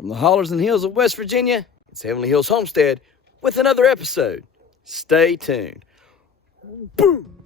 From the hollers and hills of West Virginia, it's Heavenly Hills Homestead with another episode. Stay tuned. Boom!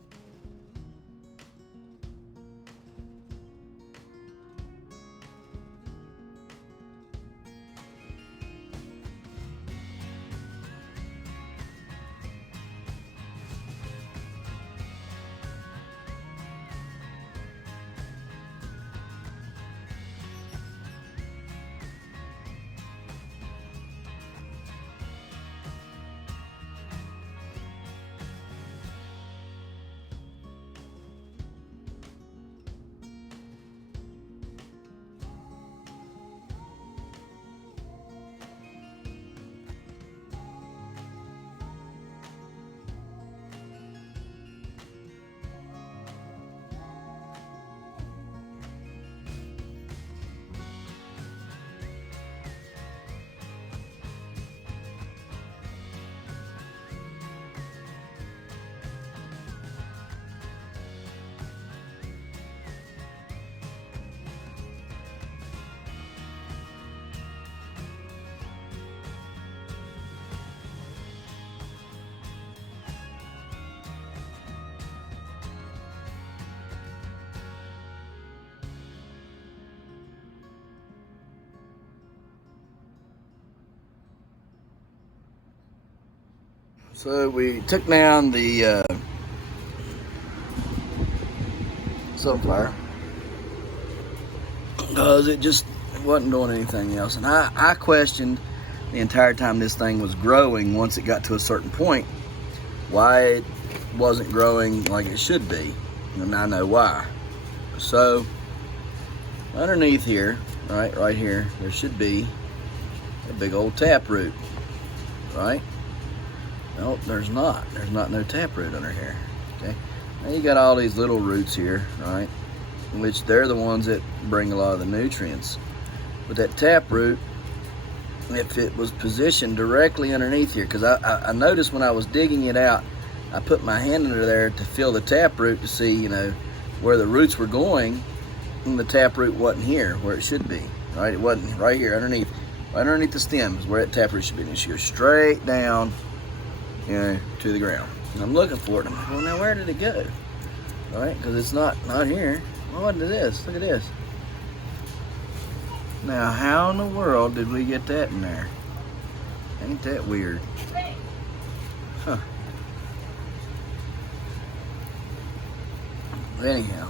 So we took down the sunflower because it just wasn't doing anything else. And I questioned the entire time this thing was growing, once it got to a certain point, why it wasn't growing like it should be. And I know why. So underneath here, right here, there should be a big old taproot, right? No, there's not. There's not no taproot under here. Okay. Now you got all these little roots here, right? Which they're the ones that bring a lot of the nutrients. But that taproot, if it was positioned directly underneath here, because I noticed when I was digging it out, I put my hand under there to feel the taproot to see, you know, where the roots were going, and the taproot wasn't here where it should be. Right? It wasn't right here underneath. Right underneath the stem is where that taproot should be. And it should go straight down, you know, to the ground. And I'm looking for it. I'm like, well, now where did it go? All right, because it's not here. Well, what is this? Look at this. Now, how in the world did we get that in there? Ain't that weird? Huh. Anyhow,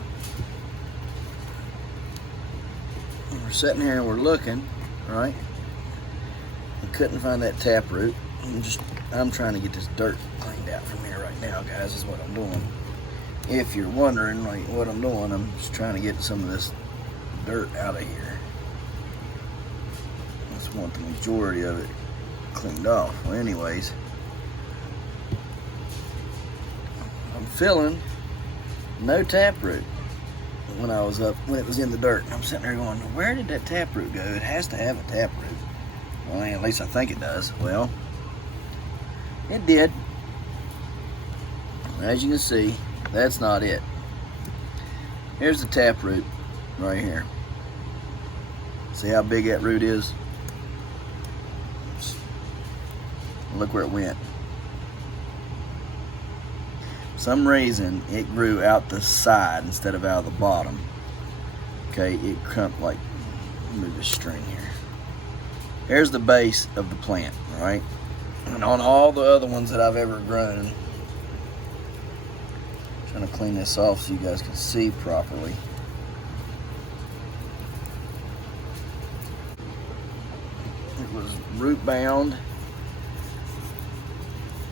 we're sitting here and we're looking, right? We couldn't find that taproot. I'm trying to get this dirt cleaned out from here right now, guys, is what I'm doing. If you're wondering like what I'm doing, I'm just trying to get some of this dirt out of here. I just want the majority of it cleaned off. Well, anyways, I'm feeling no taproot when it was in the dirt. And I'm sitting there going, where did that taproot go? It has to have a taproot. Well, at least I think it does. Well, it did. As you can see, that's not it. Here's the taproot right here. See how big that root is? Look where it went. For some reason, it grew out the side instead of out of the bottom. Okay, it crumped like, move this string here. Here's the base of the plant, right? And on all the other ones that I've ever grown, I'm trying to clean this off so you guys can see properly. It was root bound.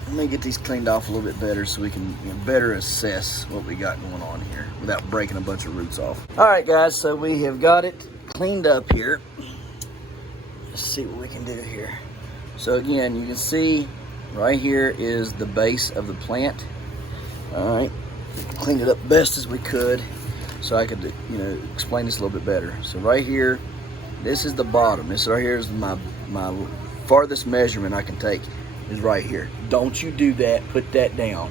Let me get these cleaned off a little bit better so we can better assess what we got going on here without breaking a bunch of roots off. All right, guys, so we have got it cleaned up here. Let's see what we can do here. So again, you can see right here is the base of the plant. All right, cleaned it up best as we could so I could, you know, explain this a little bit better. So right here, this is the bottom. This right here is my farthest measurement I can take is right here. Don't you do that. Put that down.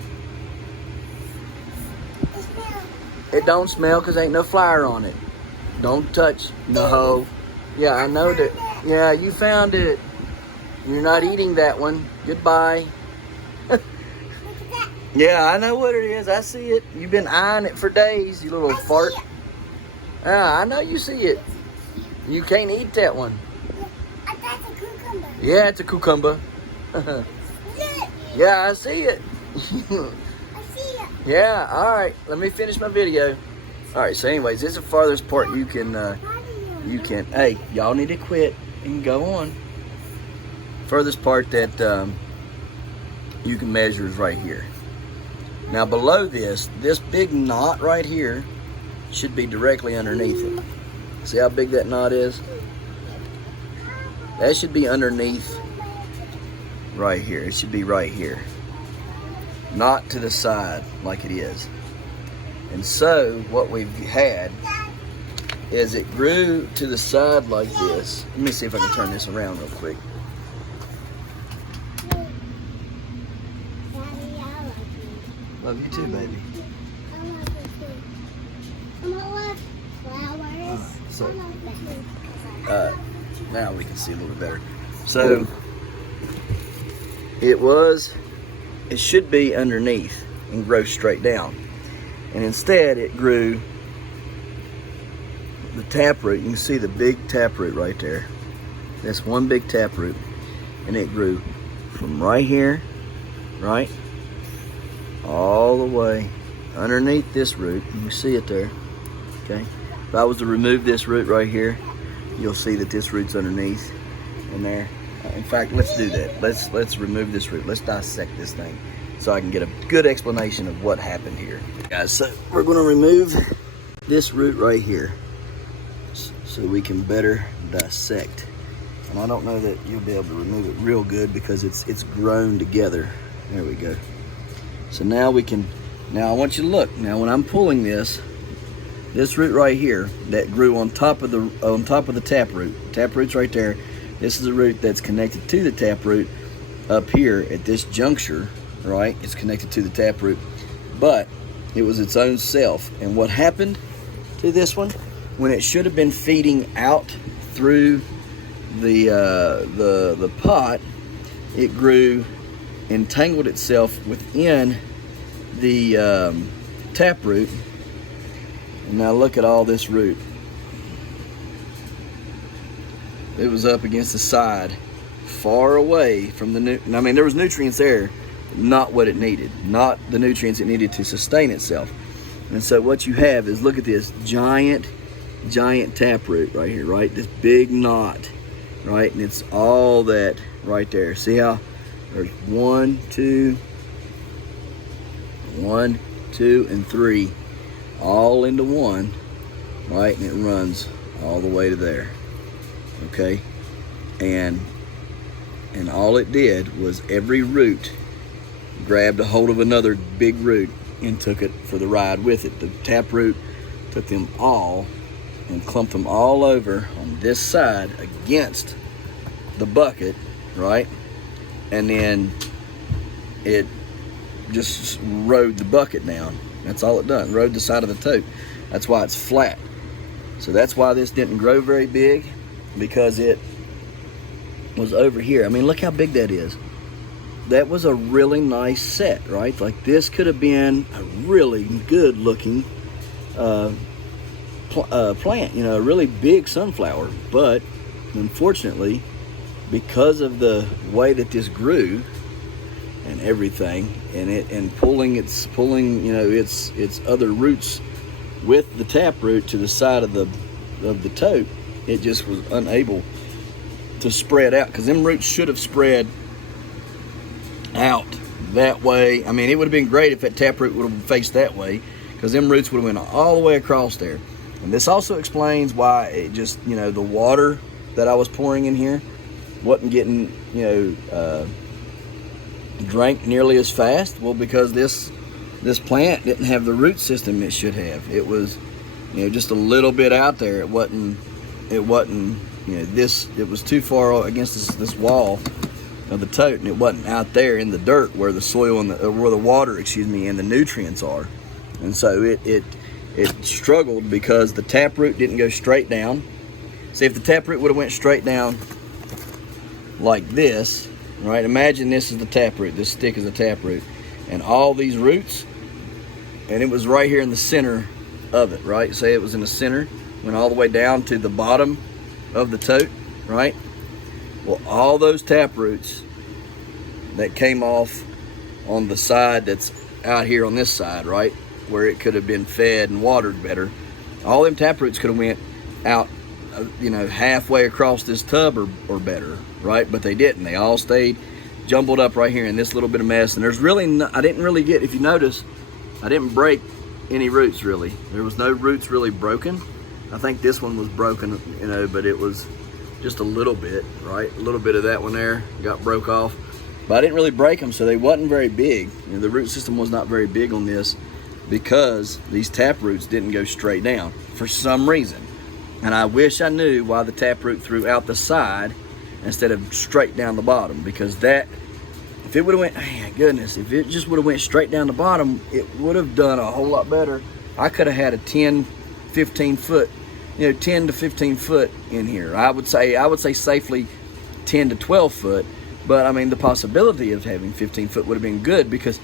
It don't smell because ain't no flour on it. Don't touch. No. Yeah, I know that. Yeah, you found it. You're not eating that one. Goodbye. Yeah, I know what it is. I see it. You've been eyeing it for days, you little fart. Yeah, I know you see it. You can't eat that one. That's a cucumber. Yeah, it's a cucumber. Yeah, I see it. I see it. Yeah, all right. Let me finish my video. All right, so anyways, this is the farthest part you can, hey, y'all need to quit and go on. Furthest part that you can measure is right here. Now below this big knot right here should be directly underneath it. See how big that knot is? That should be underneath right here. It should be right here. Not to the side like it is. And so what we've had is it grew to the side like this. Let me see if I can turn this around real quick. Love you too, baby. So, now we can see a little bit better. So, it should be underneath and grow straight down. And instead it grew the taproot. You can see the big taproot right there. That's one big taproot. And it grew from right here, right? All the way underneath this root. You see it there, okay? If I was to remove this root right here, you'll see that this root's underneath in there. In fact, let's do that. Let's remove this root. Let's dissect this thing so I can get a good explanation of what happened here. Guys, so we're gonna remove this root right here so we can better dissect. And I don't know that you'll be able to remove it real good because it's grown together. There we go. So now I want you to look. Now when I'm pulling this root right here that grew on top of the taproot. Taproot's right there. This is a root that's connected to the taproot up here at this juncture, right? It's connected to the taproot, but it was its own self. And what happened to this one? When it should have been feeding out through the pot, it grew, entangled itself within the taproot. And now look at all this root. It was up against the side, far away from there was nutrients there, not what it needed, not the nutrients it needed to sustain itself. And so what you have is, look at this giant taproot right here, right? This big knot, right? And it's all that right there. See how there's 1, 2, and 3 all into one, right? And it runs all the way to there, okay? And all it did was every root grabbed a hold of another big root and took it for the ride with it. The taproot took them all and clumped them all over on this side against the bucket, right? And then it just rode the bucket down. That's all it done, rode the side of the tote. That's why it's flat. So that's why this didn't grow very big, because it was over here. I mean, look how big that is. That was a really nice set, right? Like, this could have been a really good looking plant, you know, a really big sunflower. But unfortunately, because of the way that this grew and everything, and pulling you know its other roots with the taproot to the side of the tote, it just was unable to spread out, because them roots should have spread out that way. I mean, it would have been great if that taproot would have faced that way, because them roots would have went all the way across there. And this also explains why it just, you know, the water that I was pouring in here wasn't getting, you know, drank nearly as fast. Well, because this plant didn't have the root system it should have. It was, you know, just a little bit out there. It wasn't, you know, it was too far against this wall of the tote, and it wasn't out there in the dirt where the soil and where the water, and the nutrients are. And so it struggled because the taproot didn't go straight down. See, if the taproot would have went straight down like this, right? Imagine this is the taproot. This stick is the taproot, and all these roots, and it was right here in the center of it, right? Say it was in the center, went all the way down to the bottom of the tote, right? Well, all those taproots that came off on the side that's out here on this side, right, where it could have been fed and watered better, all them taproots could have went out, you know, halfway across this tub or better, right? But they didn't. They all stayed jumbled up right here in this little bit of mess. And there's really I didn't really get, if you notice, I didn't break any roots really. There was no roots really broken. I think this one was broken, you know, but it was just a little bit, right? A little bit of that one there got broke off. But I didn't really break them, so they wasn't very big. You know, the root system was not very big on this because these tap roots didn't go straight down for some reason. And I wish I knew why the taproot threw out the side instead of straight down the bottom, because that, if it would have went, man, goodness, if it just would have went straight down the bottom, it would have done a whole lot better. I could have had a 10, 15 foot, you know, 10 to 15 foot in here. I would say safely 10 to 12 foot, but I mean, the possibility of having 15 foot would have been good, because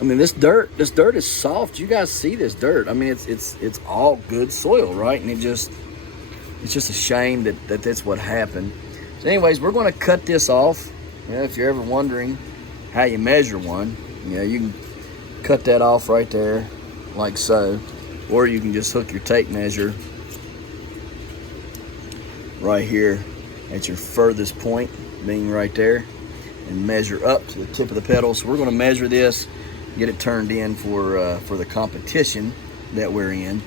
I mean, this dirt is soft. You guys see this dirt. I mean, it's all good soil, right? And it's just a shame that that's what happened. So anyways, we're going to cut this off. You know, if you're ever wondering how you measure one, you know, you can cut that off right there like so, or you can just hook your tape measure right here at your furthest point, being right there, and measure up to the tip of the pedal. So we're going to measure this, get it turned in for the competition that we're in,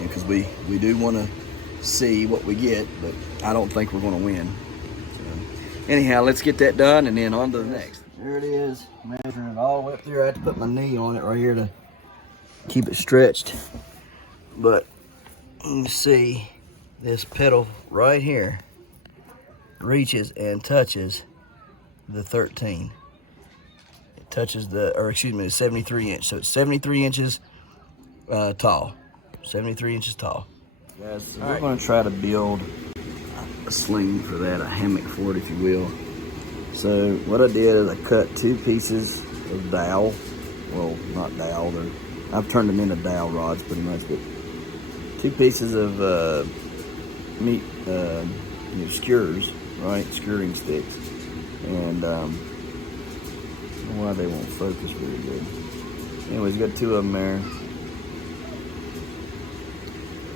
because we do want to see what we get, but I don't think we're going to win. So anyhow, let's get that done and then on to the next. There it is, measuring it all the way up there. I had to put my knee on it right here to keep it stretched, but you can see this pedal right here reaches and touches the 13. It touches the 73 inch. So it's 73 inches tall. 73 inches tall. Yes, so we're going to try to build a sling for that, a hammock for it, if you will. So what I did is I cut 2 pieces of dowel. Well, not dowel. I've turned them into dowel rods pretty much, but 2 pieces of meat, skewers, right? Skewering sticks. And I don't know why they won't focus really good. Anyways, you got 2 of them there.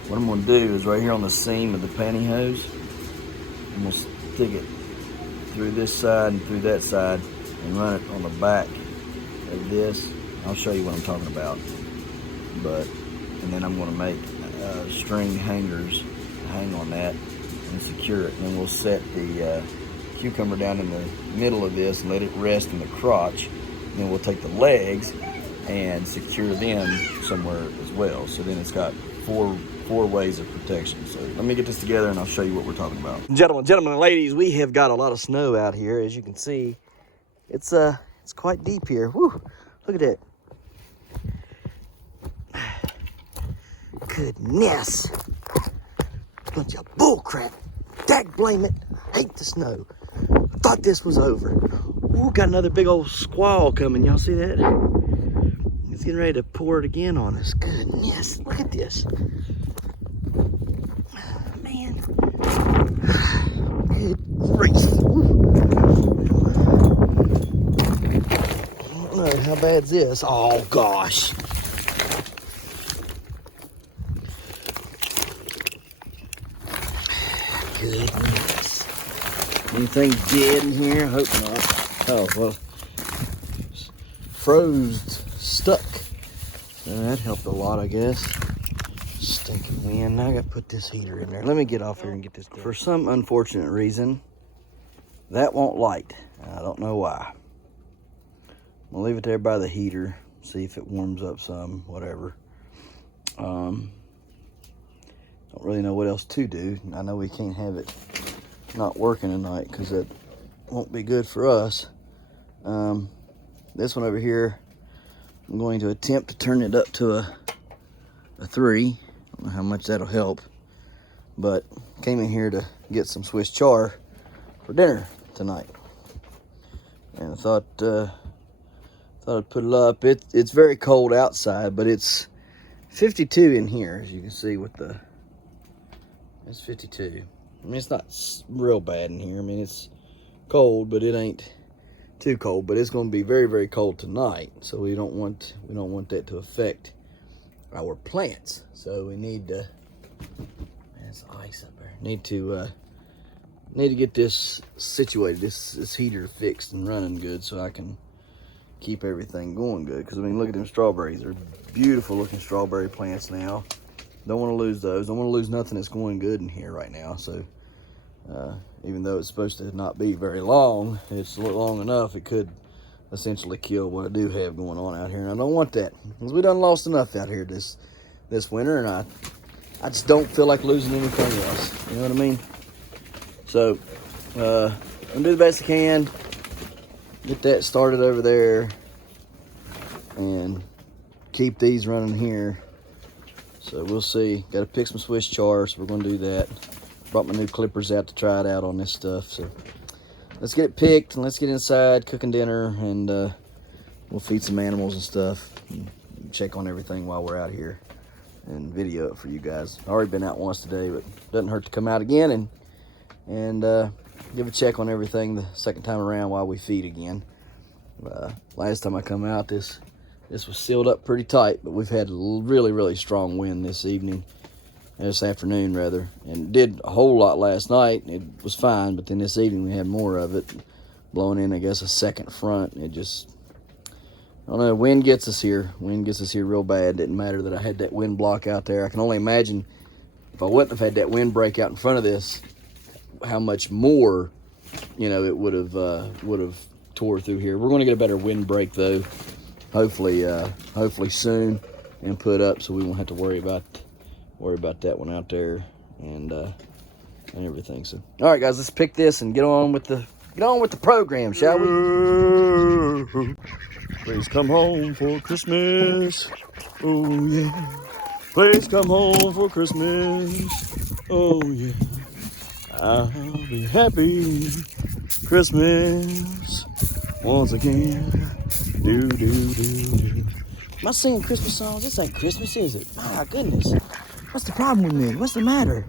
What I'm going to do is right here on the seam of the pantyhose, I'm going to stick it through this side and through that side and run it on the back of this. I'll show you what I'm talking about. And then I'm going to make string hangers to hang on that and secure it. And then we'll set the cucumber down in the middle of this and let it rest in the crotch. And then we'll take the legs and secure them somewhere as well. So then it's got four ways of protection. So let me get this together and I'll show you what we're talking about. Gentlemen and ladies, we have got a lot of snow out here. As you can see, it's quite deep here. Woo, look at that. Goodness. Bunch of bull crap. Dag blame it. I hate the snow. I thought this was over. Ooh, got another big old squall coming. Y'all see that? It's getting ready to pour it again on us. Goodness, look at this. Man. Good grief. I don't know, how bad's this? Oh, gosh. Goodness. Anything dead in here? I hope not. Oh, well. Froze, stuck. That helped a lot, I guess. Stinking wind. Now I gotta put this heater in there. Let me get off here and get this done. For some unfortunate reason, that won't light. I don't know why. I'm gonna leave it there by the heater, see if it warms up some, whatever. Don't really know what else to do. I know we can't have it not working tonight because that won't be good for us. This one over here, I'm going to attempt to turn it up to a 3. I don't know how much that'll help, but came in here to get some Swiss char for dinner tonight, and I thought I'd put it up. It's very cold outside, but it's 52 in here, as you can see with the. It's 52. I mean, it's not real bad in here. I mean, it's cold, but it ain't too cold. But it's going to be very, very cold tonight, so we don't want that to affect our plants. So we need to. Man, there's ice up there. Need to get this situated. This heater fixed and running good, so I can keep everything going good. Because I mean, look at them strawberries. They're beautiful looking strawberry plants now. Don't want to lose those. Don't want to lose nothing that's going good in here right now. So even though it's supposed to not be very long, it's long enough, it could essentially kill what I do have going on out here. And I don't want that, because we done lost enough out here this winter, and I just don't feel like losing anything else. You know what I mean? So I'm gonna do the best I can. Get that started over there and keep these running here. So we'll see. Got to pick some Swiss char, so we're going to do that. Brought my new clippers out to try it out on this stuff. So let's get it picked and let's get inside, cooking dinner, and we'll feed some animals and stuff. And check on everything while we're out here and video it for you guys. I've already been out once today, but doesn't hurt to come out again and give a check on everything the second time around while we feed again. Last time I come out, this was sealed up pretty tight, but we've had a really, really strong wind this afternoon rather, and did a whole lot last night. It was fine, but then this evening we had more of it blowing in, I guess, a second front. It just, I don't know, wind gets us here. Wind gets us here real bad. Didn't matter that I had that wind block out there. I can only imagine if I wouldn't have had that wind break out in front of this, how much more, you know, it would have tore through here. We're going to get a better wind break though, hopefully soon, and put up, so we won't have to worry about that one out there and everything. So, all right, guys, let's pick this and get on with the program, shall we? Please come home for Christmas. Oh yeah. Please come home for Christmas. Oh yeah. I'll be happy Christmas once again. Do, do, do, do. Am I singing Christmas songs? This ain't Christmas, is it? My goodness. What's the problem with me? What's the matter?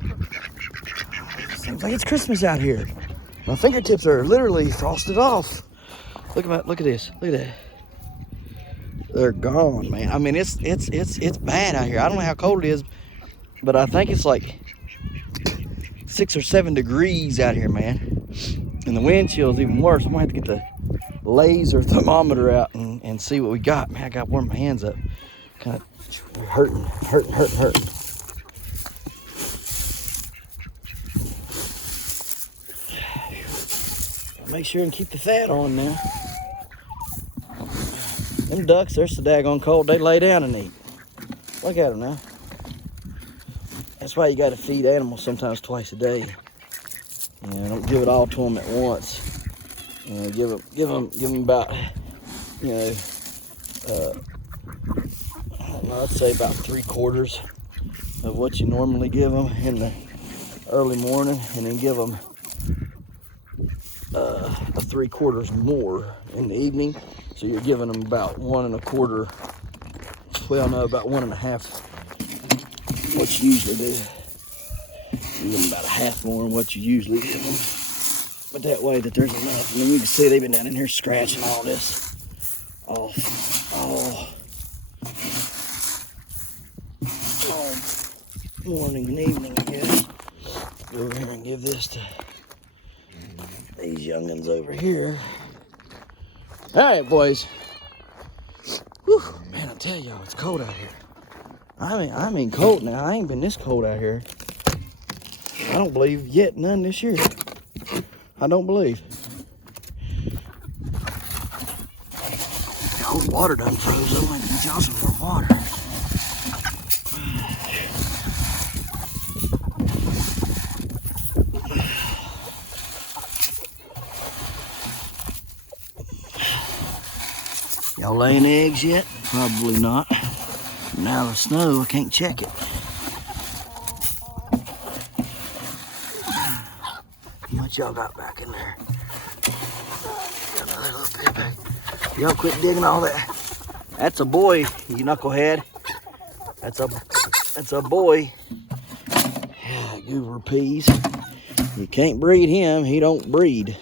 Seems like it's Christmas out here. My fingertips are literally frosted off. Look at this. Look at that. They're gone, man. I mean, it's bad out here. I don't know how cold it is, but I think it's like 6 or 7 degrees out here, man. And the wind chill is even worse. I'm gonna have to get the laser thermometer out and see what we got. Man, I got to warm my hands up. Kind of hurting. Make sure and keep the fat on now. Them ducks, they're so daggone cold, they lay down and eat. Look at them now. That's why you got to feed animals sometimes twice a day. You know, don't give it all to them at once. You know, give them about, you know, I don't know, I'd say about 3/4 of what you normally give them in the early morning, and then give them a 3/4 more in the evening. So you're giving them about 1 1/4. Well, no, about 1 1/2. What you usually do. You give them about a half more than what you usually give them. But that way that there's enough. I mean, you can see they've been down in here scratching all this all morning and evening, I guess. Go over here and give this to these youngins over here. All right, boys. Whew, man, I tell y'all, it's cold out here. I mean cold now. I ain't been this cold out here. I don't believe yet none this year. I don't believe. The cold water done froze. I might get y'all some more water. Y'all laying eggs yet? Probably not. Now the snow, I can't check it. what y'all got back in there. Got another little pit back. Y'all quit digging all that. That's a boy, you knucklehead. That's a boy. Yeah, goober peas. You can't breed him. He don't breed.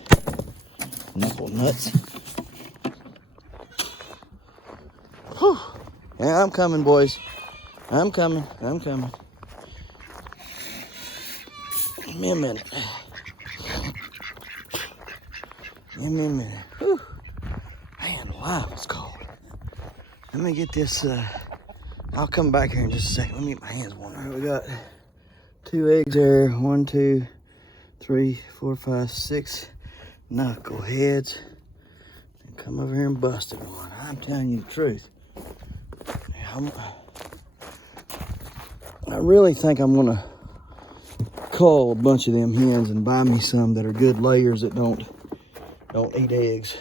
Knuckle nuts. Whew. Yeah, I'm coming, boys. I'm coming. Give me a minute. Whew. Man, alive, it's cold. Let me get this, I'll come back here in just a second. Let me get my hands warm. All right, we got 2 eggs there. 1, 2, 3, 4, 5, 6 knuckleheads. And come over here and busted one. I'm telling you the truth. I really think I'm gonna cull a bunch of them hens and buy me some that are good layers that don't eat eggs.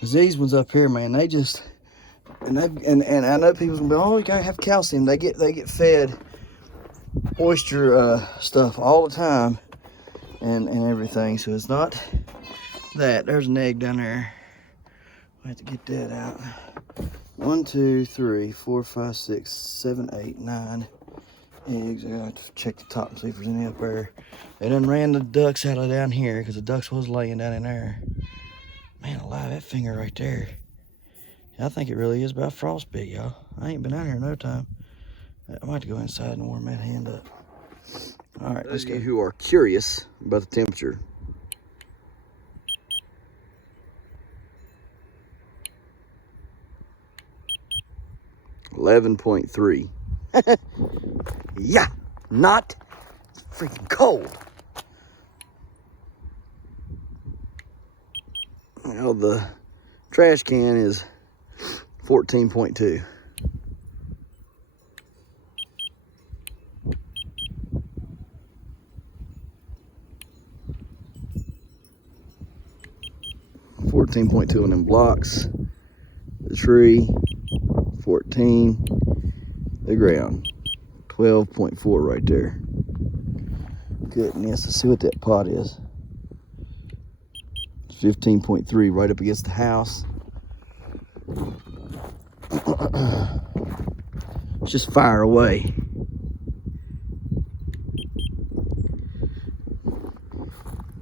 Cause these ones up here, man, they just and I know people's gonna be, oh, you gotta have calcium. They get fed oyster stuff all the time and everything. So it's not that. There's an egg down there. I have to get that out. 1, 2, 3, 4, 5, 6, 7, 8, 9 eggs. I gotta have to check the top and see if there's any up there. They done ran the ducks out of down here because the ducks was laying down in there. Man alive, that finger right there. I think it really is about frostbite, y'all. I ain't been out here in no time. I might have to go inside and warm that hand up. All right, let's go. Those of you who are curious about the temperature, .3. Yeah, not freaking cold. Well, the trash can is 14.2. .2 on them blocks. The tree, 14. The ground, 12.4 right there. Goodness, let's see what that pot is. 15.3 right up against the house. It's just fire away.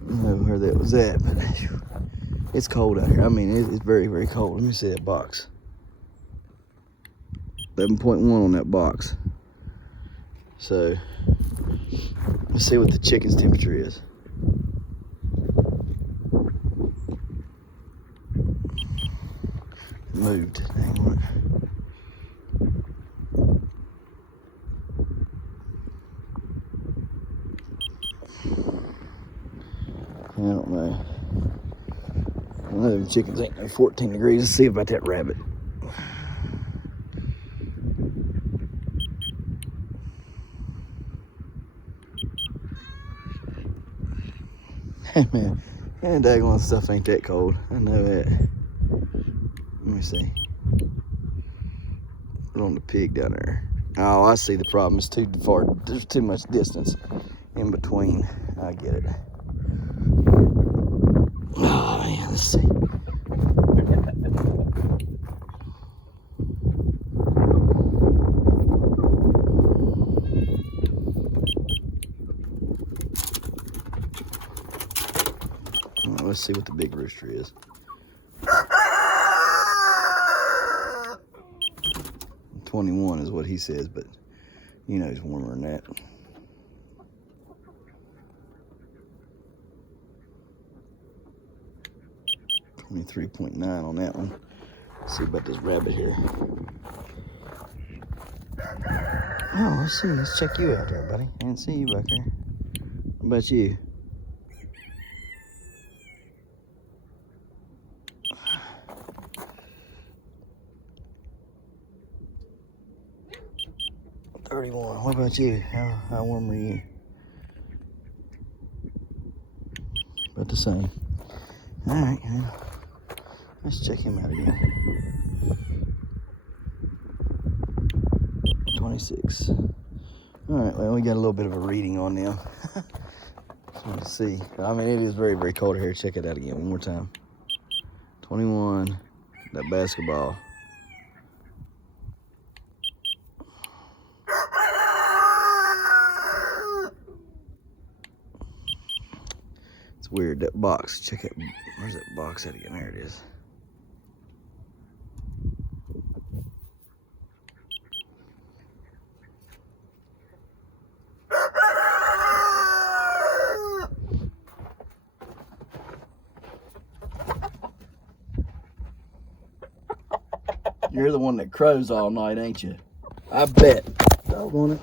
I don't know where that was at, but it's cold out here. I mean, it's very, very cold. Let me see that box. 11.1 on that box. So let's see what the chicken's temperature is. Moved. Hang on. I don't know. I know them chickens ain't no 14 degrees. Let's see about that rabbit. Hey man, and daggone stuff ain't that cold. I know that. Let me see. Put on the pig down there. Oh, I see the problem. It's too far. There's too much distance in between. I get it. Oh man, let's see. Let's see what the big rooster is. 21 is what he says, but you know he's warmer than that. .9 on that one. Let's see about this rabbit here. Oh, let's see. Let's check you out there, buddy. I didn't see you back there. How about you? .31. What about you? How warm are you? About the same. All right, let's check him out again. 26. All right, well, we got a little bit of a reading on them. Just want to see. I mean, it is very, very cold here. Check it out again one more time. 21. That basketball. It's weird. That box. Check it. Where's that box at again? There it is. You're the one that crows all night, ain't you? I bet. Doggone it.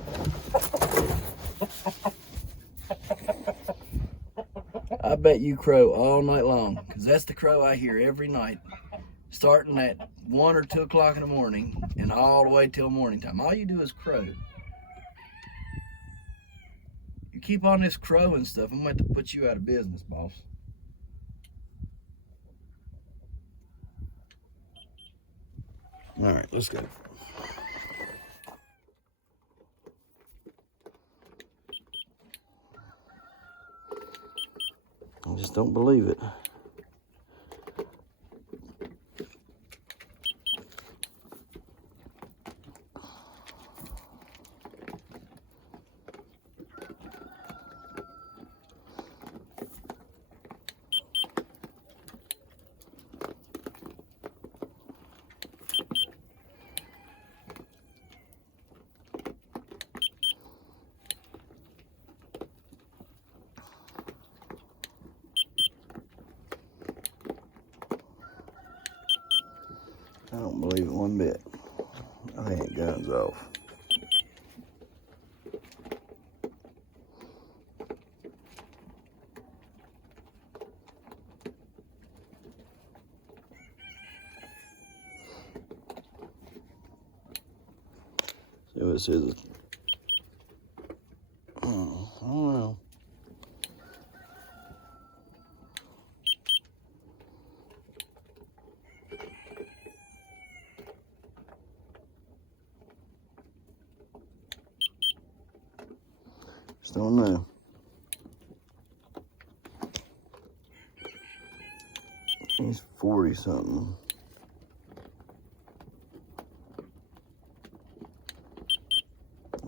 I bet you crow all night long, because that's the crow I hear every night, starting at 1 or 2 o'clock in the morning and all the way till morning time. All you do is crow. You keep on this crowing stuff, I'm going to have to put you out of business, boss. All right, let's go. I just don't believe it. I don't believe it one bit. I ain't guns off. See what it says. Oh, I don't know. Just don't know. He's 40 something.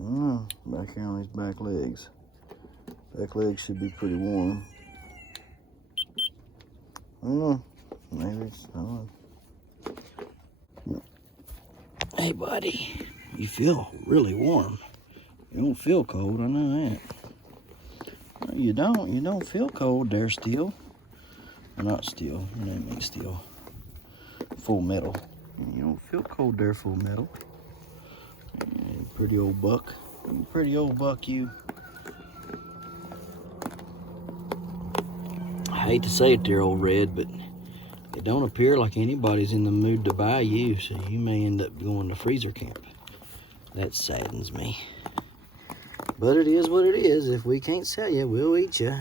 Oh, back here on his back legs. Back legs should be pretty warm. I don't know. Maybe it's, I don't know. Hey, buddy. You feel really warm. You don't feel cold, I know that. No, you don't. You don't feel cold there, Steel. Well, not Steel. Your name ain't Steel. Full Metal. You don't feel cold there, Full Metal. Yeah, pretty old buck. Pretty old buck, you. I hate to say it there, old Red, but it don't appear like anybody's in the mood to buy you, so you may end up going to freezer camp. That saddens me. But it is what it is. If we can't sell you, we'll eat you.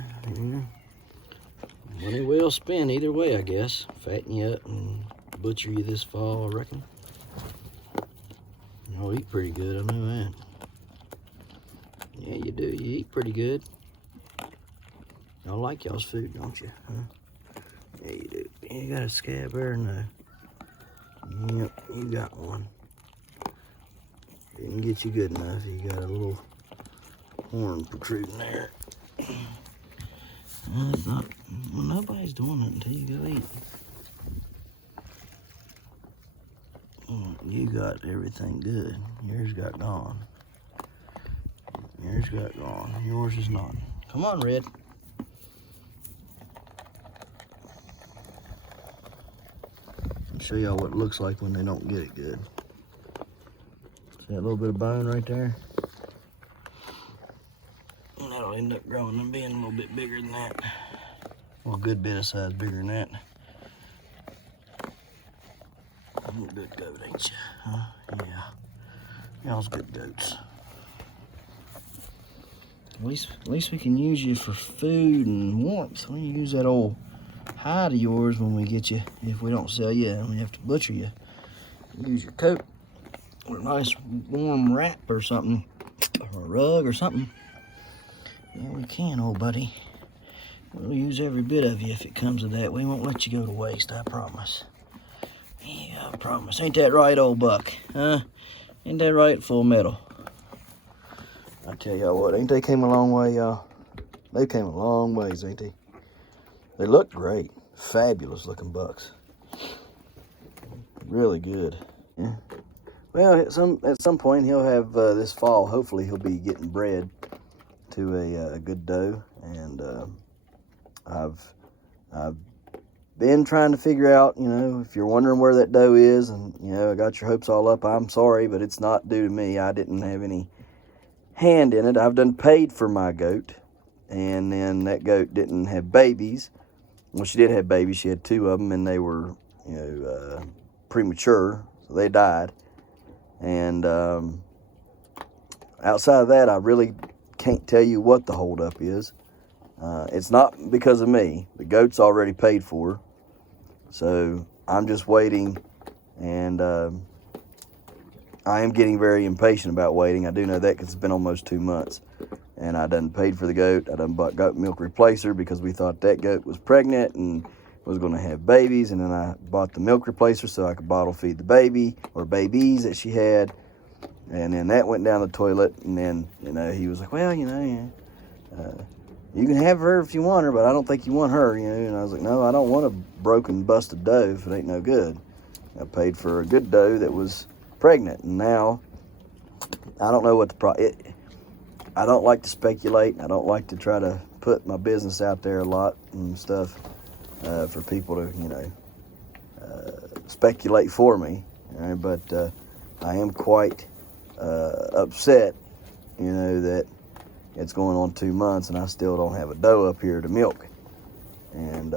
Money well spent either way, I guess. Fatten you up and butcher you this fall, I reckon. You'll eat pretty good, I know that. Yeah, you do. You eat pretty good. Y'all like y'all's food, don't you? Huh? Yeah, you do. You got a scab there? No. Yep, you got one. Didn't get you good enough. You got a little horn protruding there. Well, it's not. Well, nobody's doing it until you go eat. You got everything good. Yours got gone. Yours got gone. Yours is not. Come on, Red. I'll show y'all what it looks like when they don't get it good. See that little bit of bone right there? And that'll end up growing and being a little bit bigger than that. Well, a good bit of size bigger than that. I'm a good goat, ain't you? Huh? Yeah. Y'all's good goats. At least we can use you for food and warmth. We use that old hide of yours when we get you. If we don't sell you and we have to butcher you, use your coat or a nice warm wrap or something, or a rug or something. Yeah, we can, old buddy. We'll use every bit of you if it comes to that. We won't let you go to waste, I promise. Yeah, I promise. Ain't that right, old buck? Huh? Ain't that right, Full Metal? I tell y'all what, ain't they came a long way, y'all? They came a long ways, ain't they? They look great. Fabulous looking bucks. Really good. Yeah. Well, at some point he'll have this fall. Hopefully he'll be getting bred to a good doe, and I've been trying to figure out, you know, if you're wondering where that doe is, and you know, I got your hopes all up. I'm sorry, but it's not due to me. I didn't have any hand in it. I've done paid for my goat, and then that goat didn't have babies. Well, she did have babies. She had 2 of them, and they were, you know, premature, so they died. And outside of that, I really can't tell you what the holdup is. It's not because of me. The goat's already paid for, so I'm just waiting, and I am getting very impatient about waiting. I do know that because it's been almost 2 months, and I done paid for the goat. I done bought goat milk replacer because we thought that goat was pregnant and was going to have babies, and then I bought the milk replacer so I could bottle feed the baby or babies that she had, and then that went down the toilet, and then, you know, he was like, well, you know, you can have her if you want her, but I don't think you want her, you know. And I was like, no, I don't want a broken, busted doe if it ain't no good. I paid for a good doe that was pregnant, and now I don't know what I don't like to speculate. I don't like to try to put my business out there a lot and stuff for people to, you know, speculate for me. But I am quite upset, you know, that it's going on 2 months and I still don't have a doe up here to milk. And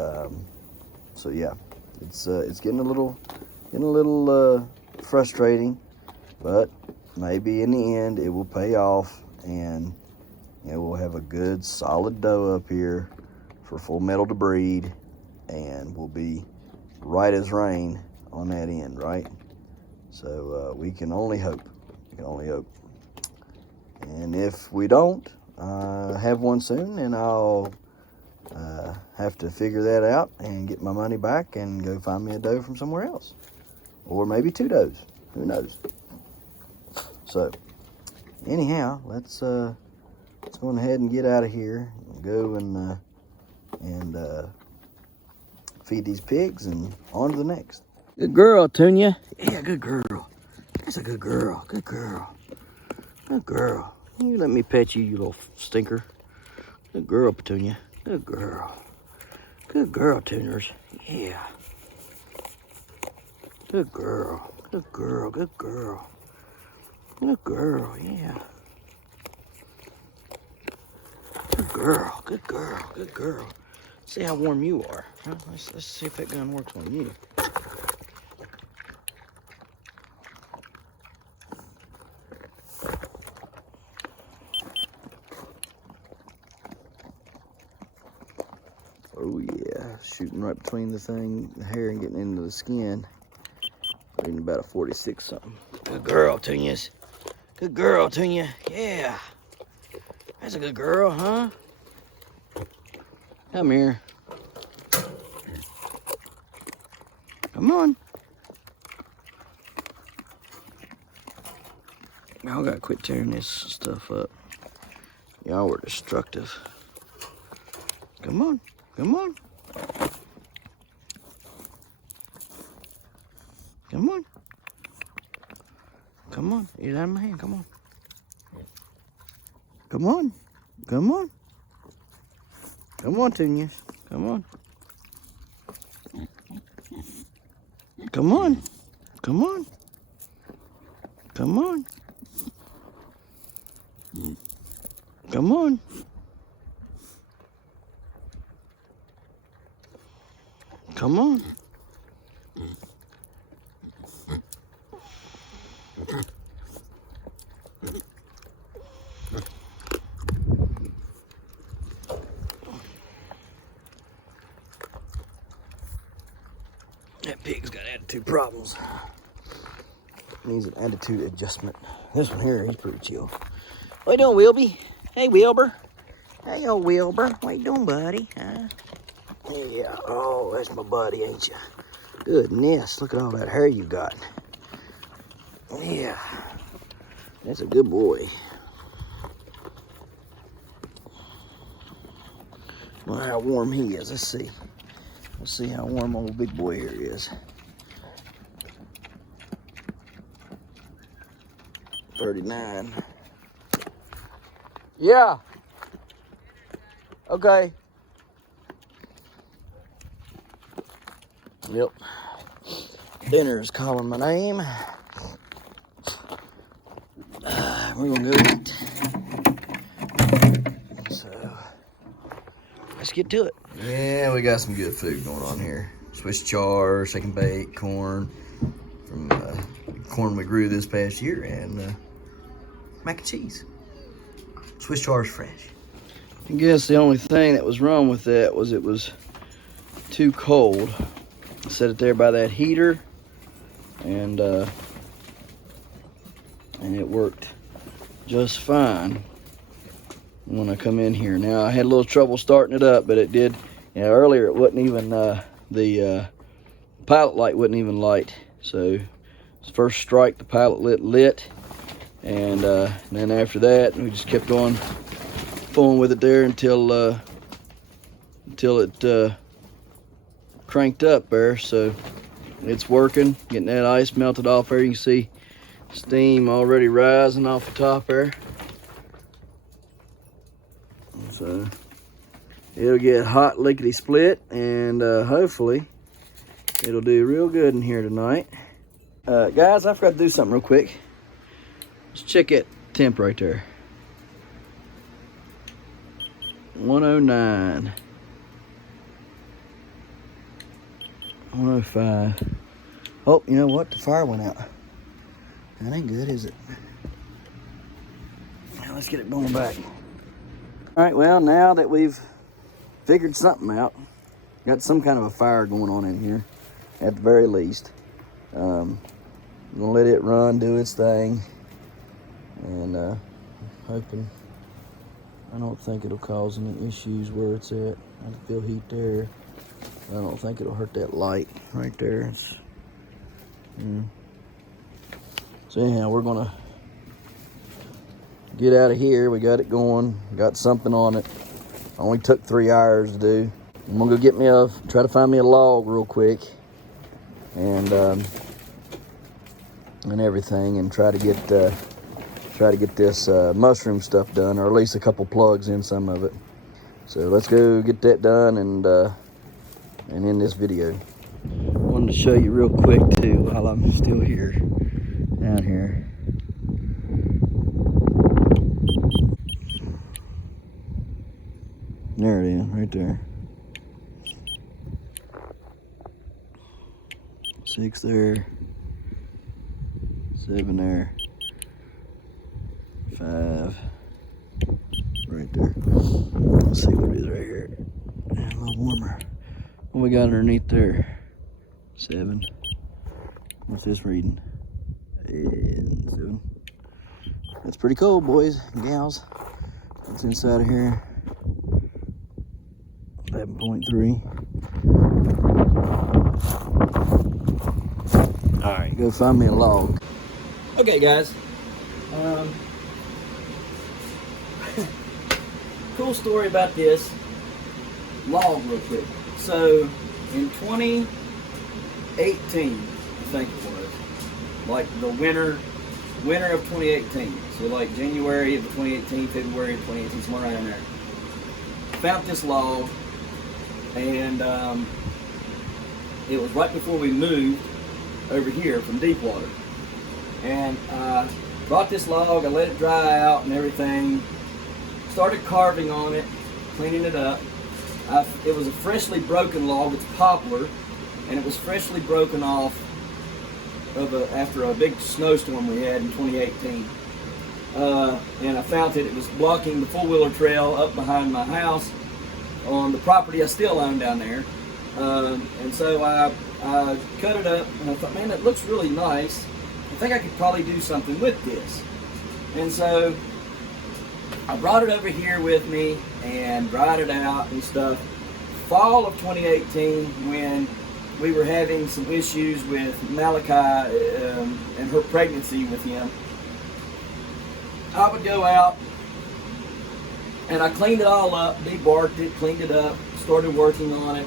so yeah, it's getting a little frustrating, but maybe in the end it will pay off, and you know, we'll have a good solid doe up here for Full Metal to breed, and we'll be right as rain on that end, right? So we can only hope. We can only hope. And if we don't have one soon, and I'll have to figure that out and get my money back and go find me a doe from somewhere else, or maybe 2 does. Who knows? So anyhow, let's go ahead and get out of here and go and feed these pigs and on to the next. Good girl, Tunya. Yeah, good girl. That's a good girl. Good girl. Good girl. You let me pet you, you little stinker. Good girl, Petunia. Good girl. Good girl, Tuners. Yeah. Good girl. Good girl. Good girl. Good girl, yeah. Good girl. Good girl. Good girl. See how warm you are. Huh? Let's see if that gun works on you. Oh yeah, shooting right between the hair and getting into the skin. Reading about a 46 something. Good girl, Tunias. Good girl, Tunya. Yeah. That's a good girl, huh? Come here. Come on. Y'all gotta quit tearing this stuff up. Y'all were destructive. Come on. Come on. Come on. Come on. Get out of my hand. Come on. Come on. Come on. Come on, Tunias. Come on. Come on. Come on. Come on. Come on. Come on. That pig's got attitude problems. Needs an attitude adjustment. This one here, he's pretty chill. What you doing, Wilby? Hey, Wilbur. Hey, old Wilbur. What you doing, buddy? Huh? Yeah. Oh, that's my buddy, ain't you? Goodness, look at all that hair you got. Yeah. That's a good boy. Well, how warm he is. Let's see. Let's see how warm old big boy here is. 39. Yeah. Okay. Yep. Dinner is calling my name. We're gonna go eat. So let's get to it. Yeah, we got some good food going on here. Swiss chard, shake and bake, corn from corn we grew this past year, and mac and cheese. Swiss chard is fresh. I guess the only thing that was wrong with that was it was too cold. I set it there by that heater, and it worked just fine when I come in here. Now I had a little trouble starting it up, but it did. You know, earlier it wasn't even the pilot light wasn't even light. So first strike, the pilot lit, and then after that we just kept on fooling with it there until it cranked up there. So it's working, getting that ice melted off there. You can see steam already rising off the top there. So it'll get hot lickety split, and hopefully it'll do real good in here tonight. Guys, I forgot to do something real quick. Let's check that temp right there. 109. 105. Oh, you know what? The fire went out. That ain't good, is it? Now let's get it going back. All right, well, now that we've figured something out, got some kind of a fire going on in here, at the very least. I'm gonna let it run, do its thing, and hoping, I don't think it'll cause any issues where it's at. I can feel heat there. I don't think it'll hurt that light right there. So anyhow, we're gonna get out of here. We got it going, got something on it. Only took 3 hours to do. I'm gonna go try to find me a log real quick, and everything, and try to get this mushroom stuff done, or at least a couple plugs in some of it. So let's go get that done and end this video. Wanted to show you real quick too while I'm still here, down here. There it is, right there. 6 there, 7 there, 5 right there. Let's see what it is right here. A little warmer. What we got underneath there? 7. What's this reading? And 7. That's pretty cool, boys and gals. What's inside of here? 11.3. All right, go find me a log. Okay, guys. Cool story about this log real quick. So in 2018, I think it was, like the winter of 2018. So like January of 2018, February of 2018, somewhere around there. Found this log, and it was right before we moved over here from Deepwater. And I brought this log, I let it dry out and everything, started carving on it, cleaning it up. It was a freshly broken log, it's poplar, and it was freshly broken off after a big snowstorm we had in 2018. And I found that it was blocking the four-wheeler trail up behind my house on the property I still own down there. And so I cut it up, and I thought, man, it looks really nice. I think I could probably do something with this. And so I brought it over here with me and dried it out and stuff. Fall of 2018, when we were having some issues with Malachi and her pregnancy with him, I would go out and I cleaned it all up, debarked it, cleaned it up, started working on it,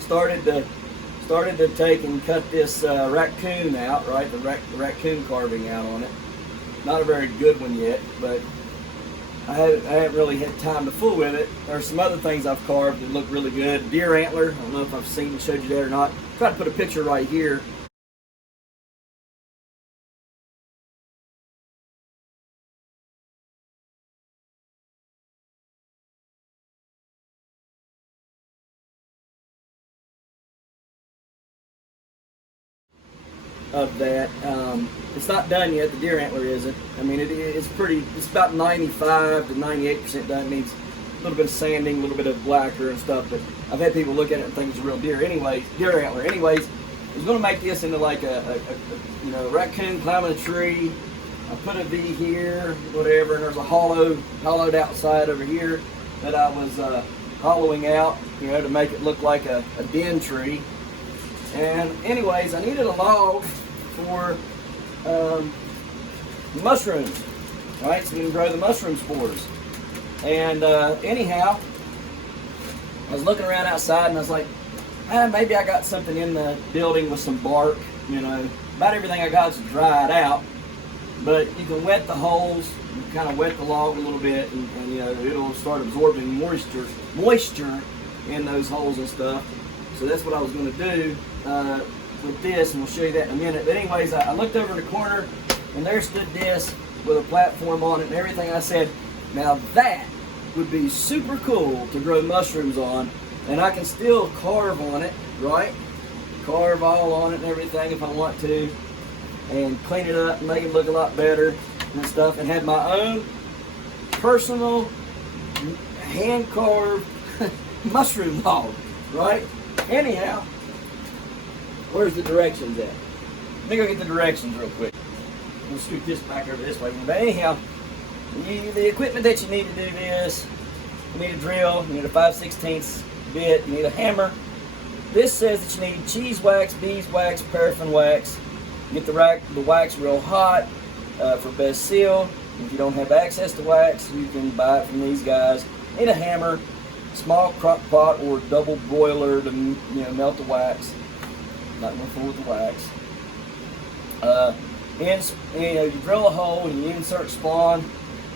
started to take and cut this raccoon out, right? The raccoon carving out on it. Not a very good one yet, but I haven't really had time to fool with it. There's some other things I've carved that look really good. Deer antler, I don't know if I've seen and showed you that or not. Try to put a picture right here. Of that. It's not done yet, the deer antler isn't. I mean, it's about 95 to 98% done. It needs a little bit of sanding, a little bit of lacquer and stuff, but I've had people look at it and think it's a real deer anyways, deer antler. Anyways, I was going to make this into like a raccoon climbing a tree. I put a V here, whatever, and there's a hollowed outside over here that I was hollowing out, to make it look like a den tree. And anyways, I needed a log for mushrooms, right? So we can grow the mushroom spores. And anyhow, I was looking around outside and I was like, maybe I got something in the building with some bark, About everything I got is dried out, but you can wet the holes, you kind of wet the log a little bit, and it'll start absorbing moisture in those holes and stuff. So that's what I was going to do with this, and we'll show you that in a minute. But anyways, I looked over in the corner, and there stood this with a platform on it and everything. I said, now that would be super cool to grow mushrooms on, and I can still carve on it, right? Carve all on it and everything if I want to, and clean it up and make it look a lot better and stuff, and have my own personal hand-carved mushroom log, right? Anyhow, where's the directions at? Let me go get the directions real quick. We'll scoot this back over this way. But anyhow, the equipment that you need to do this, you need a drill, you need a 5/16 bit, you need a hammer. This says that you need cheese wax, beeswax, paraffin wax. Get the wax real hot for best seal. If you don't have access to wax, you can buy it from these guys. Need a hammer, small crock pot or double boiler to melt the wax. Not going to fool with the wax. You drill a hole and you insert spawn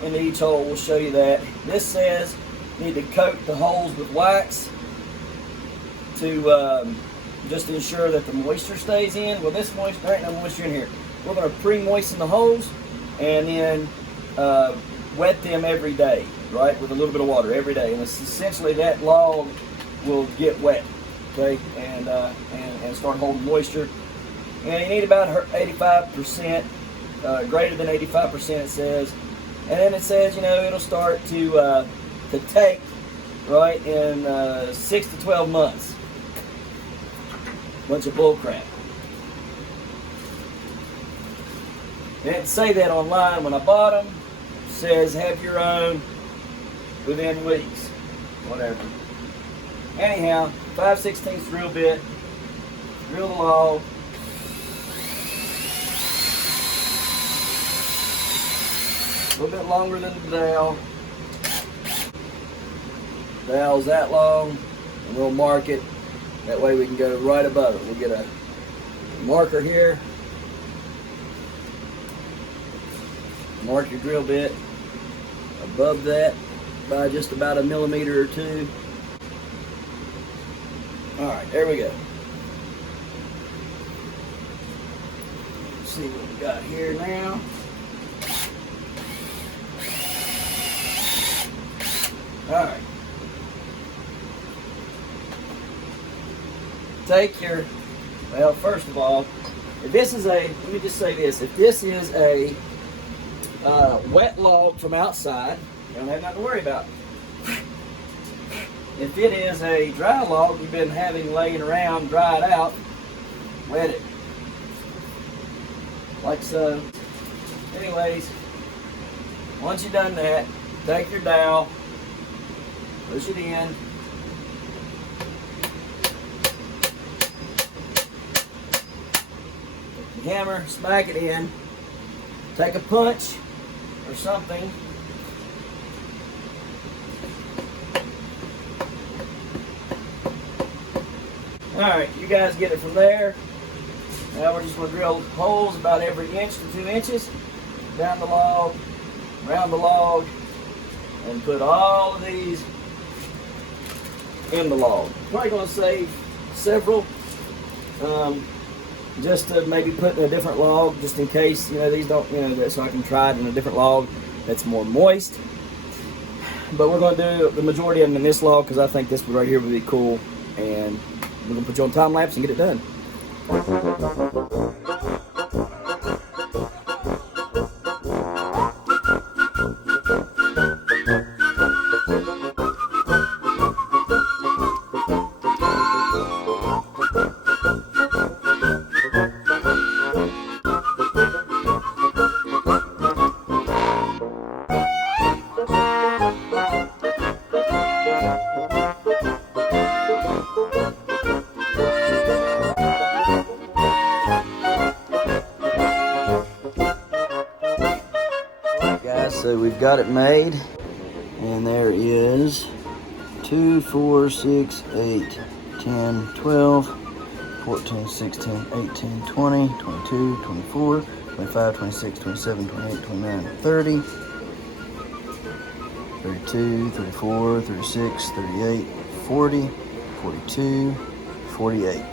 into each hole. We'll show you that. This says you need to coat the holes with wax to just ensure that the moisture stays in. Well, there ain't no moisture in here. We're going to pre-moisten the holes and then wet them every day, right, with a little bit of water every day, and it's essentially that log will get wet, okay, and start holding moisture. And you need about 85%, greater than 85%, it says. And then it says, it'll start to take, right, in 6 to 12 months. Bunch of bull crap. They didn't say that online when I bought them. It says have your own within weeks. Whatever. Anyhow, 5/16 drill bit. Drill the log. A little bit longer than the dowel. Dowel's that long, and we'll mark it. That way we can go right above it. We'll get a marker here. Mark your drill bit above that by just about a millimeter or two. Alright, there we go. Let's see what we got here now. Alright. Take your, well, first of all, if this is let me just say this, if this is a wet log from outside, you don't have nothing to worry about. If it is a dry log you've been having laying around, dried out, wet it. Like so. Anyways, once you've done that, take your dowel, push it in. Take the hammer, smack it in. Take a punch or something. Alright, you guys get it from there. Now we're just going to drill holes about every inch to 2 inches down the log, around the log, and put all of these in the log. Probably going to save several, just to maybe put in a different log, just in case, these don't, so I can try it in a different log that's more moist. But we're going to do the majority of them in this log because I think this one right here would be cool. And we're going to put you on time lapse and get it done. So we've got it made, and there is 2, 4, 6, 8, 10, 12, 14, 16, 18, 20, 22, 24, 25, 26, 27, 28, 29, 30, 32, 34, 36, 38, 40, 42, 48.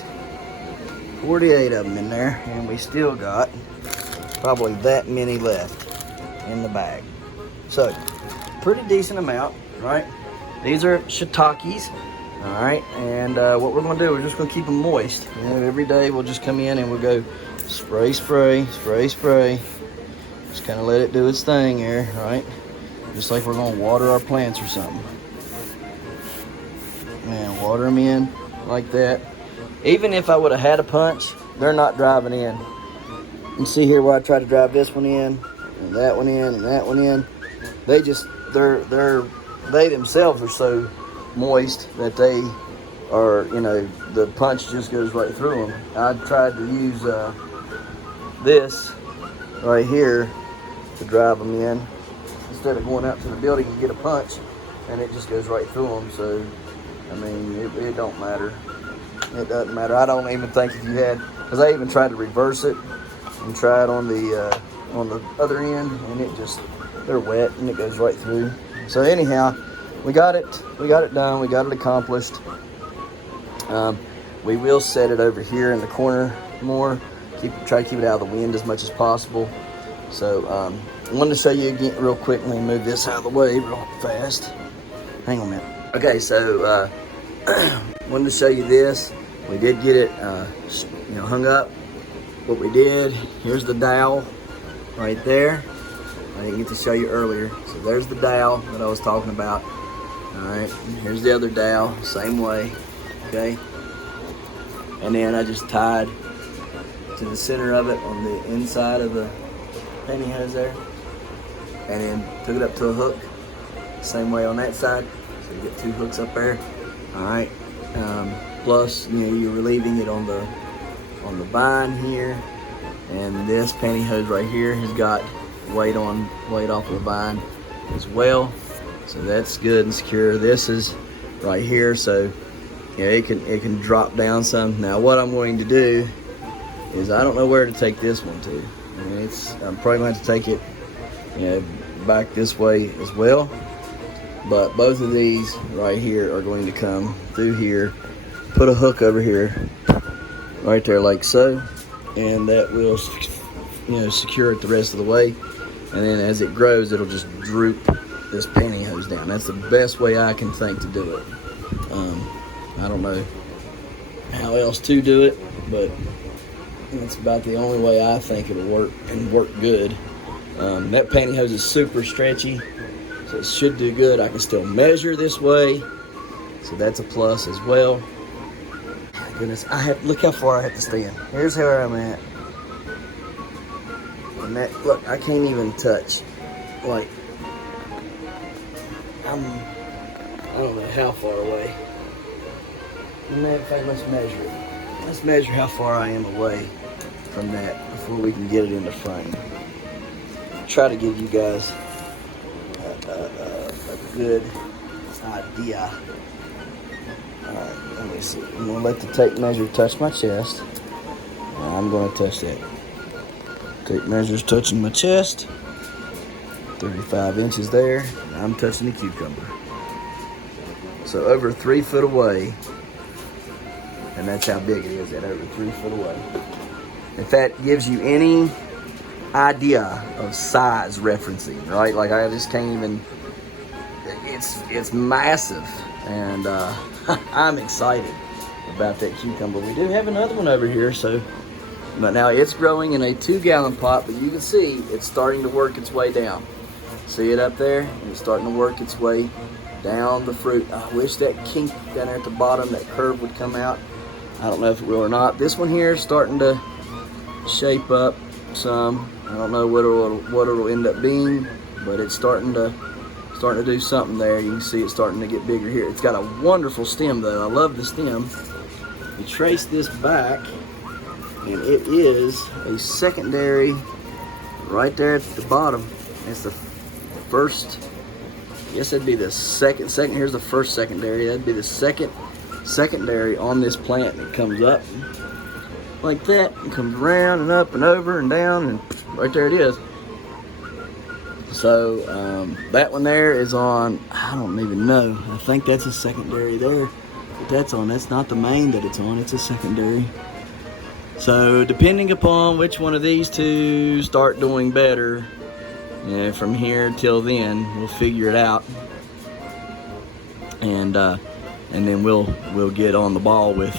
48 of them in there, and we still got probably that many left in the bag. So, pretty decent amount, right? These are shiitakes, all right? And what we're gonna do, we're just gonna keep them moist. Every day we'll just come in and we'll go spray, spray, spray, spray. Just kind of let it do its thing here, right? Just like we're gonna water our plants or something. And water them in like that. Even if I would have had a punch, they're not driving in. You see here where I try to drive this one in, and that one in, and that one in. They themselves are so moist that they are, the punch just goes right through them. I tried to use this right here to drive them in instead of going out to the building and get a punch, and it just goes right through them. So, I mean, it don't matter. It doesn't matter. I don't even think if you had, because I even tried to reverse it and try it on the other end, and it just, they're wet and it goes right through. So anyhow, we got it done, we got it accomplished. We will set it over here in the corner more, try to keep it out of the wind as much as possible. So I wanted to show you again real quick. Let me move this out of the way real fast. Hang on a minute. Okay, so wanted to show you this. We did get it hung up. What we did, here's the dowel right there. I didn't get to show you earlier. So there's the dowel that I was talking about. All right, here's the other dowel, same way, okay? And then I just tied to the center of it on the inside of the pantyhose there. And then took it up to a hook, same way on that side. So you get 2 hooks up there, all right? Plus, you're relieving it on the vine here. And this pantyhose right here has got weight off of the vine as well, so that's good and secure. This is right here, so it can drop down some. Now what I'm going to do is, I don't know where to take this one to. I'm probably going to take it back this way as well, but both of these right here are going to come through here, put a hook over here right there like so, and that will secure it the rest of the way. And then as it grows, it'll just droop this pantyhose down. That's the best way I can think to do it. I don't know how else to do it, but that's about the only way I think it'll work, and work good. That pantyhose is super stretchy, so it should do good. I can still measure this way, so that's a plus as well. My goodness, look how far I have to stand. Here's where I'm at. And that, look, I can't even touch. Like, I don't know how far away. In fact, let's measure it. Let's measure how far I am away from that before we can get it in the frame. Try to give you guys a good idea. Alright, let me see. I'm going to let the tape measure touch my chest. I'm going to touch that. Tape measure's touching my chest. 35 inches there. I'm touching the cucumber. So over 3 foot away, and that's how big it is, at over 3 foot away. If that gives you any idea of size referencing, right? Like I just can't even, it's massive. And I'm excited about that cucumber. We do have another one over here, so, but now it's growing in a 2-gallon pot, but you can see it's starting to work its way down. See it up there? It's starting to work its way down the fruit. I wish that kink down there at the bottom, that curve would come out. I don't know if it will or not. This one here is starting to shape up some. I don't know what it'll end up being, but it's starting to do something there. You can see it's starting to get bigger here. It's got a wonderful stem though. I love the stem. We trace this back, and it is a secondary right there at the bottom. It's the first, I guess that'd be the second, here's the first secondary. That'd be the second secondary on this plant. It comes up like that and comes around and up and over and down, and right there it is. So that one there is on, I don't even know. I think that's a secondary there. But that's not the main that it's on, it's a secondary. So depending upon which one of these two start doing better, from here till then, we'll figure it out, and then we'll get on the ball with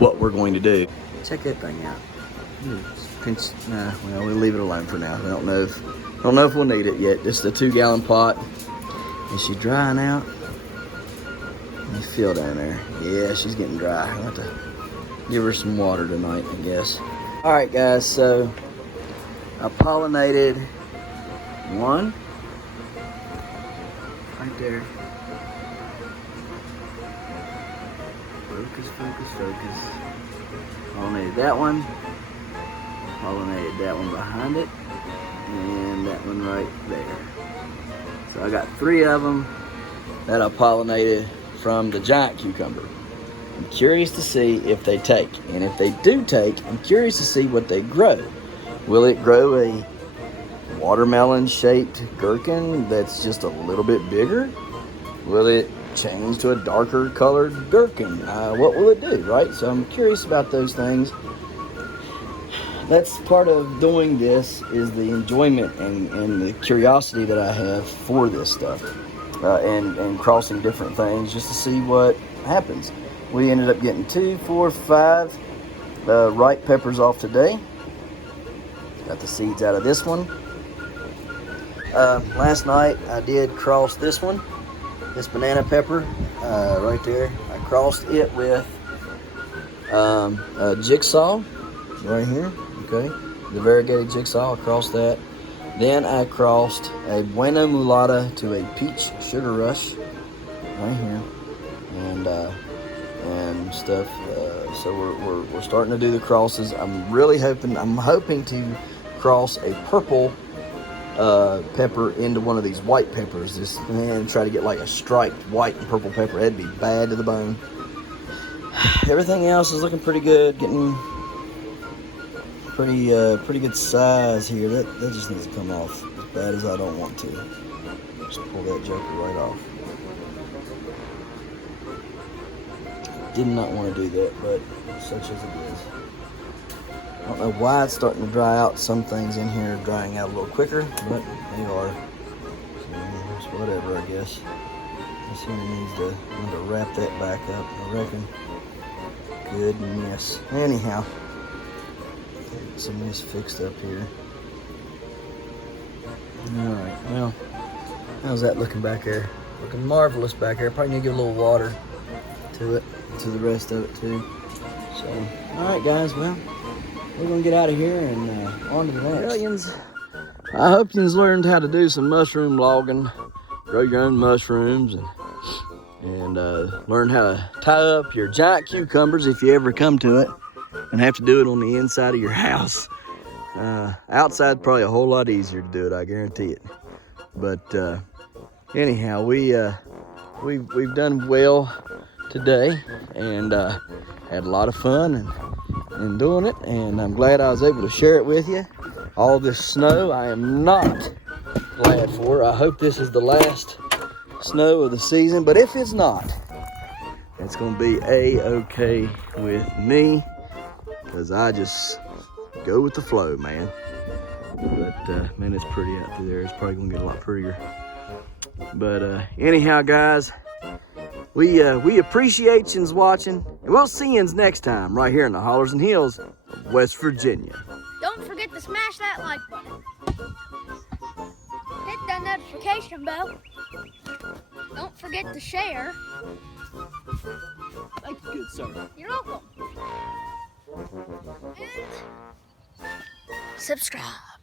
what we're going to do. Check that thing out. Well, we'll leave it alone for now. I don't know if we'll need it yet. Just a 2-gallon pot. Is she drying out? Let me feel down there. Yeah, she's getting dry. I'll have to give her some water tonight, I guess. All right, guys. So I pollinated one right there. Focus, focus, focus. Pollinated that one. Pollinated that one behind it. And that one right there. So I got 3 of them that I pollinated from the giant cucumber. I'm curious to see if they take. And if they do take, I'm curious to see what they grow. Will it grow a watermelon-shaped gherkin that's just a little bit bigger? Will it change to a darker colored gherkin? What will it do, right? So I'm curious about those things. That's part of doing this, is the enjoyment and the curiosity that I have for this stuff, and crossing different things just to see what happens. We ended up getting 2, 4, 5 ripe peppers off today. Got the seeds out of this one. Last night I did cross this one, this banana pepper right there. I crossed it with a jigsaw right here, okay? The variegated jigsaw, I crossed that. Then I crossed a Bueno Mulata to a Peach Sugar Rush right here, and stuff. So we're starting to do the crosses. I'm hoping to cross a purple pepper into one of these white peppers, and try to get like a striped white and purple pepper. That'd be bad to the bone. Everything else is looking pretty good, getting pretty good size here. That just needs to come off as bad as I don't want to. Just pull that joker right off. Did not want to do that, but such as it is. I don't know why it's starting to dry out. Some things in here are drying out a little quicker, but they are. So it's whatever, I guess. This here needs to wrap that back up, I reckon. Goodness. Anyhow, get some of this fixed up here. Alright, well, how's that looking back there? Looking marvelous back there. Probably need to give a little water to it, to the rest of it too. So, alright guys, well, we're gonna get out of here and on to the next. Millions. I hope you learned how to do some mushroom logging grow your own mushrooms and learn how to tie up your giant cucumbers if you ever come to it and have to do it on the inside of your house. Outside, probably a whole lot easier to do it, I guarantee it. But anyhow, we've done well today and had a lot of fun in doing it, and I'm glad I was able to share it with you. All this snow, I am not glad for. I hope this is the last snow of the season, but if it's not, it's gonna be a-okay with me, because I just go with the flow, man. But man, it's pretty out through there. It's probably gonna get a lot prettier. But anyhow, guys, we appreciate yous watching, and we'll see yous next time right here in the hollers and hills of West Virginia. Don't forget to smash that like button. Hit that notification bell. Don't forget to share. Thank you, good sir. You're welcome. And subscribe.